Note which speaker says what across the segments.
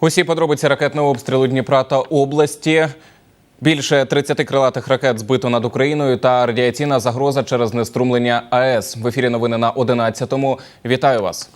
Speaker 1: Усі подробиці ракетного обстрілу Дніпра та області. Більше 30 крилатих ракет збито над Україною та радіаційна загроза через неструмлення АЕС. В ефірі новини на 11-му. Вітаю вас.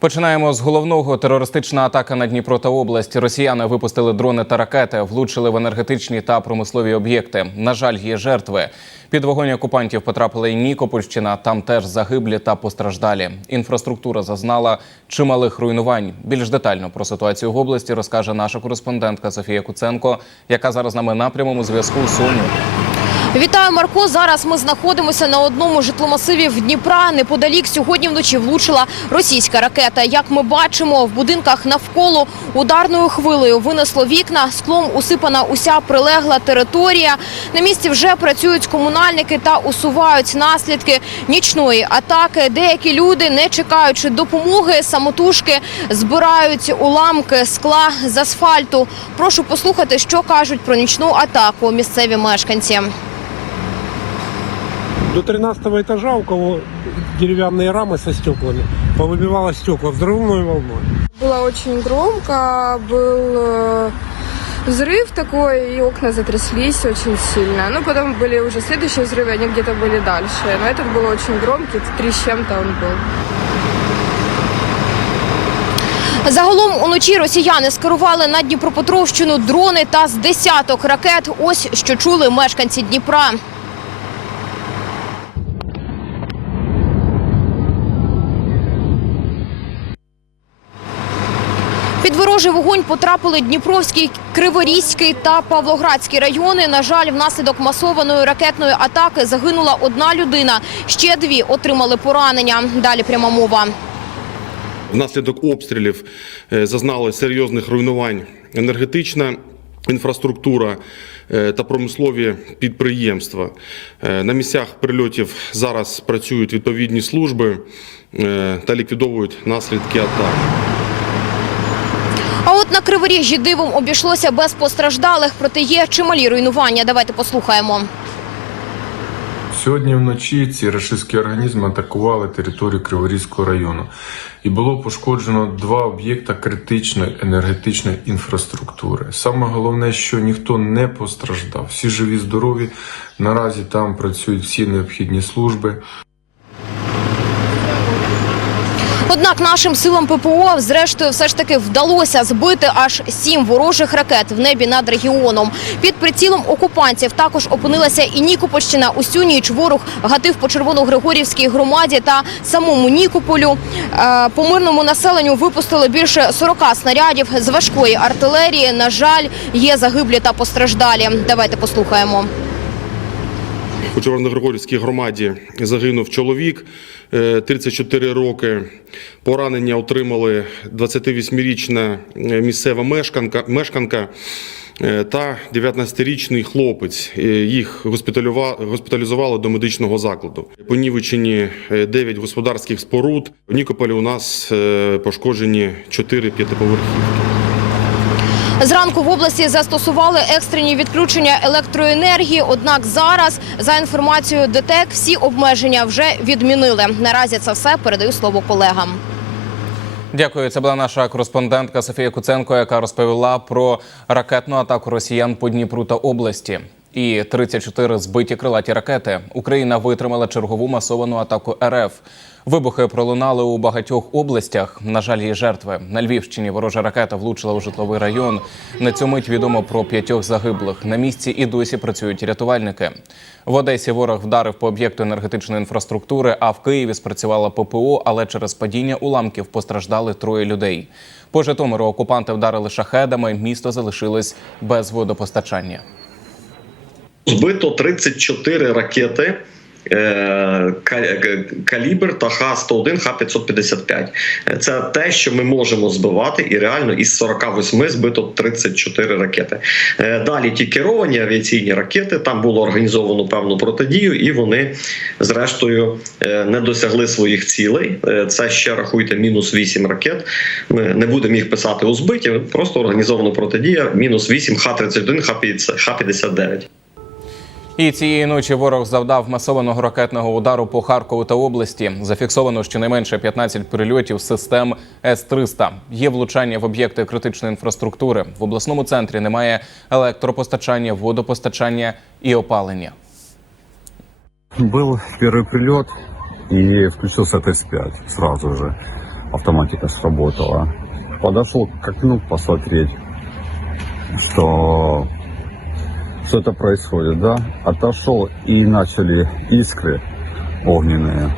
Speaker 1: Починаємо з головного терористична атака на Дніпро та область. Росіяни випустили дрони та ракети, влучили в енергетичні та промислові об'єкти. На жаль, є жертви. Під вогонь окупантів потрапила і Нікопольщина. Там теж загиблі та постраждалі. Інфраструктура зазнала чималих руйнувань. Більш детально про ситуацію в області розкаже наша кореспондентка Софія Куценко, яка зараз нами на прямому зв'язку. Соню.
Speaker 2: Вітаю, Марко. Зараз ми знаходимося на одному житломасиві в Дніпра. Неподалік сьогодні вночі влучила російська ракета. Як ми бачимо, в будинках навколо ударною хвилею винесло вікна, склом усипана уся прилегла територія. На місці вже працюють комунальники та усувають наслідки нічної атаки. Деякі люди, не чекаючи допомоги, самотужки збирають уламки скла з асфальту. Прошу послухати, що кажуть про нічну атаку місцеві мешканці.
Speaker 3: До 13 этажа, у кого деревянные рамы со стеклами, повыбивало стекла взрывной волной.
Speaker 4: Было очень громко, был э, взрыв такой, и окна затряслись очень сильно. Ну, потом были уже следующие взрывы, они где-то были дальше. Но этот был очень громкий, три с чем-то он был.
Speaker 2: Загалом уночі росіяни скерували на Дніпропетровщину дрони та з десяток ракет. Ось що чули мешканці Дніпра. Під ворожий вогонь потрапили Дніпровський, Криворізький та Павлоградський райони. На жаль, внаслідок масованої ракетної атаки загинула одна людина. Ще дві отримали поранення. Далі пряма мова.
Speaker 5: Внаслідок обстрілів е, зазнали серйозних руйнувань енергетична інфраструктура е, та промислові підприємства. Е, На місцях прильотів зараз працюють відповідні служби та ліквідовують наслідки атак.
Speaker 2: А от на Криворіжжі дивом обійшлося без постраждалих, проте є чималі руйнування. Давайте послухаємо.
Speaker 6: Сьогодні вночі ці рашистські організми атакували територію Криворізького району. І було пошкоджено два об'єкта критичної енергетичної інфраструктури. Саме головне, що ніхто не постраждав. Всі живі, здорові. Наразі там працюють всі необхідні служби.
Speaker 2: Однак нашим силам ППО зрештою все ж таки вдалося збити аж сім ворожих ракет в небі над регіоном. Під прицілом окупантів також опинилася і Нікопольщина. Усю ніч ворог гатив по Червоногригорівській громаді та самому Нікополю. Е, По мирному населенню випустили більше 40 снарядів з важкої артилерії. На жаль, є загиблі та постраждалі. Давайте послухаємо.
Speaker 5: У Червоногригорівській громаді загинув чоловік е, 34 роки. Поранення отримали 28-річна е, місцева мешканка, мешканка е, та 19-річний хлопець. Е, Їх госпіталізували до медичного закладу. Понівечені 9 господарських споруд. В Нікополі у нас е, пошкоджені 4 п'ятиповерхівки.
Speaker 2: Зранку в області застосували екстрені відключення електроенергії. Однак зараз, за інформацією ДТЕК, всі обмеження вже відмінили. Наразі це все передаю слово колегам.
Speaker 1: Дякую. Це була наша кореспондентка Софія Куценко, яка розповіла про ракетну атаку росіян по Дніпру та області. І 34 збиті крилаті ракети. Україна витримала чергову масовану атаку РФ. Вибухи пролунали у багатьох областях. На жаль, є жертви. На Львівщині ворожа ракета влучила у житловий район. На цю мить відомо про п'ятьох загиблих. На місці і досі працюють рятувальники. В Одесі ворог вдарив по об'єкту енергетичної інфраструктури, а в Києві спрацювала ППО, але через падіння уламків постраждали троє людей. По Житомиру окупанти вдарили шахедами. Місто залишилось без водопостачання.
Speaker 7: Збито 34 ракети. е, Калібр та Х-101, Х-555. Це те, що ми можемо збивати, і реально із 48 збито 34 ракети. Е, Далі ті керовані авіаційні ракети, там було організовано певну протидію, і вони, зрештою, е, не досягли своїх цілей. Е, Це ще рахуйте мінус 8 ракет. Ми не будемо їх писати у збиті, просто організовано протидія, мінус 8 Х-31, Х-59.
Speaker 1: І цієї ночі ворог завдав масованого ракетного удару по Харкову та області. Зафіксовано щонайменше 15 прильотів систем С-300. Є влучання в об'єкти критичної інфраструктури. В обласному центрі немає електропостачання, водопостачання і опалення.
Speaker 8: Был первый прилет и включился ТС-5 сразу же. Автоматика сработала. Подошел к окну посмотреть, что что это происходит, да? Отошел и начали искры огненные.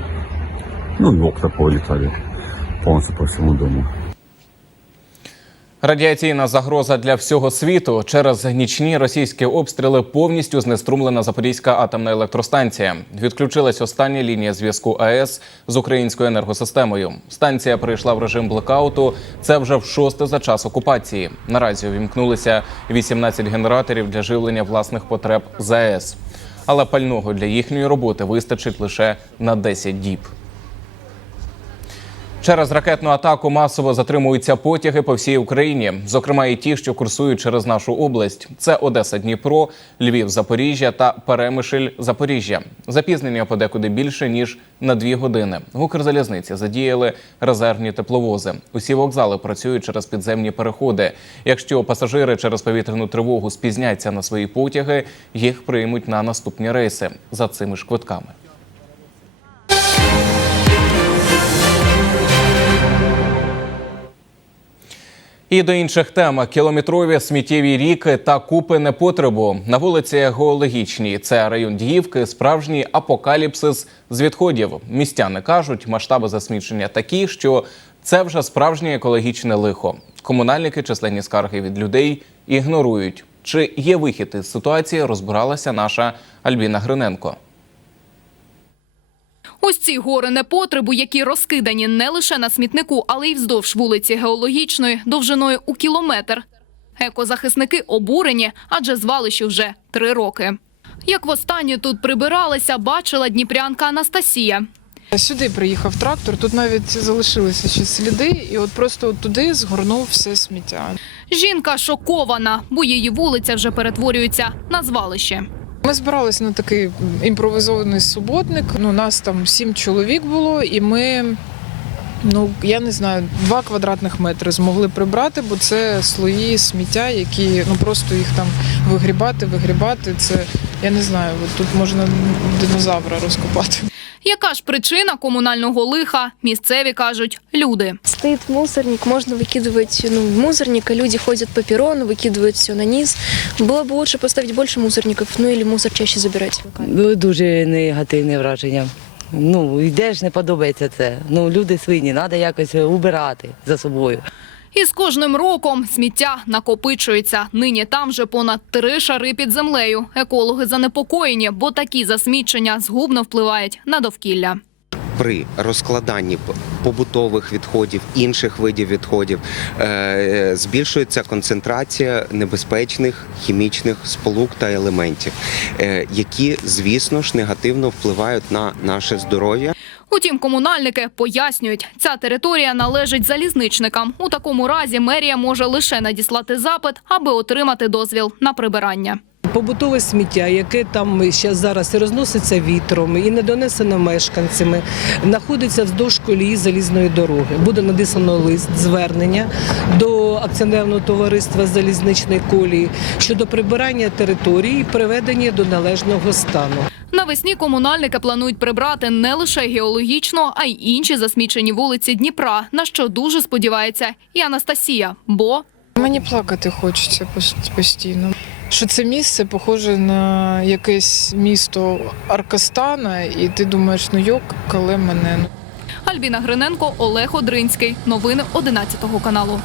Speaker 8: Ну, и окна полетали полностью по всему дому.
Speaker 1: Радіаційна загроза для всього світу через нічні російські обстріли повністю знеструмлена Запорізька атомна електростанція. Відключилась остання лінія зв'язку АЕС з українською енергосистемою. Станція перейшла в режим блекауту. Це вже в шосте за час окупації. Наразі увімкнулися 18 генераторів для живлення власних потреб з АЕС. Але пального для їхньої роботи вистачить лише на 10 діб. Через ракетну атаку масово затримуються потяги по всій Україні, зокрема і ті, що курсують через нашу область. Це Одеса, Дніпро, Львів, Запоріжжя та Перемишль, Запоріжжя. Запізнення подекуди більше ніж на дві години. В Укрзалізниці задіяли резервні тепловози. Усі вокзали працюють через підземні переходи. Якщо пасажири через повітряну тривогу спізняться на свої потяги, їх приймуть на наступні рейси за цими ж квитками. І до інших тем кілометрові сміттєві ріки та купи непотребу на вулиці Геологічній. Це район Діївки, справжній апокаліпсис з відходів. Містяни кажуть, масштаби засмічення такі, що це вже справжнє екологічне лихо. Комунальники численні скарги від людей ігнорують. Чи є вихід із ситуації? Розбиралася наша Альбіна Гриненко.
Speaker 9: Ось ці гори непотребу, які розкидані не лише на смітнику, але й вздовж вулиці геологічної, довжиною у кілометр. Екозахисники обурені, адже звалищу вже три роки. Як востаннє тут прибиралися, бачила дніпрянка Анастасія.
Speaker 10: Сюди приїхав трактор, тут навіть залишилися ще сліди, і от просто от туди згорнув все сміття.
Speaker 9: Жінка шокована, бо її вулиця вже перетворюється на звалище.
Speaker 10: Ми збиралися на такий імпровізований суботник. Ну, нас там сім чоловік було, і ми, ну я не знаю, два квадратних метри змогли прибрати, бо це слої сміття, які ну просто їх там вигрібати, вигрібати. Це я не знаю, тут можна динозавра розкопати.
Speaker 9: Яка ж причина комунального лиха? Місцеві кажуть люди.
Speaker 11: Стоит мусорник, можно выкидывать ну, в мусорник, а люди ходят по перрону, выкидывают все на низ. Было бы лучше поставить больше мусорников, ну или мусор чаще забирать.
Speaker 12: Ну, Дуже негативне враження. Ну, йдеш, не подобається це. Ну, люди свині, треба якось убирати за собою.
Speaker 9: І з кожним роком сміття накопичується. Нині там вже понад три шари під землею. Екологи занепокоєні, бо такі засмічення згубно впливають на довкілля.
Speaker 13: при розкладанні побутових відходів, інших видів відходів е, збільшується концентрація небезпечних хімічних сполук та елементів, е, які, звісно ж, негативно впливають на наше здоров'я.
Speaker 9: Утім, комунальники пояснюють, ця територія належить залізничникам. У такому разі мерія може лише надіслати запит, аби отримати дозвіл на прибирання.
Speaker 14: Побутове сміття, яке там зараз і розноситься вітром, і не донесено мешканцями, знаходиться вздовж колії залізної дороги. Буде надіслано лист звернення до акціонерного товариства залізничної колії щодо прибирання території і приведення до належного стану.
Speaker 9: Навесні комунальники планують прибрати не лише геологічно, а й інші засмічені вулиці Дніпра, на що дуже сподівається і Анастасія. Бо
Speaker 10: Мені плакати хочеться постійно. Що це місце похоже на якесь місто Аркастана, і ти думаєш, ну йок, коли мене.
Speaker 9: Альбіна Гриненко, Олег Одринський. Новини 11 каналу.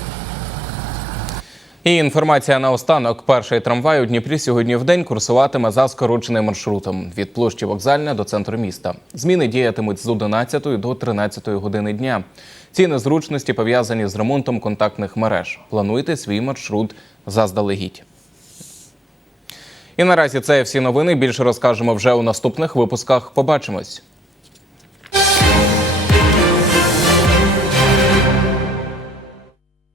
Speaker 1: І інформація на останок. Перший трамвай у Дніпрі сьогодні в день курсуватиме за скороченим маршрутом від площі вокзальна до центру міста. Зміни діятимуть з 11 до 13 години дня. Ці незручності пов'язані з ремонтом контактних мереж. Плануйте свій маршрут заздалегідь. І наразі це всі новини. Більше розкажемо вже у наступних випусках. Побачимось.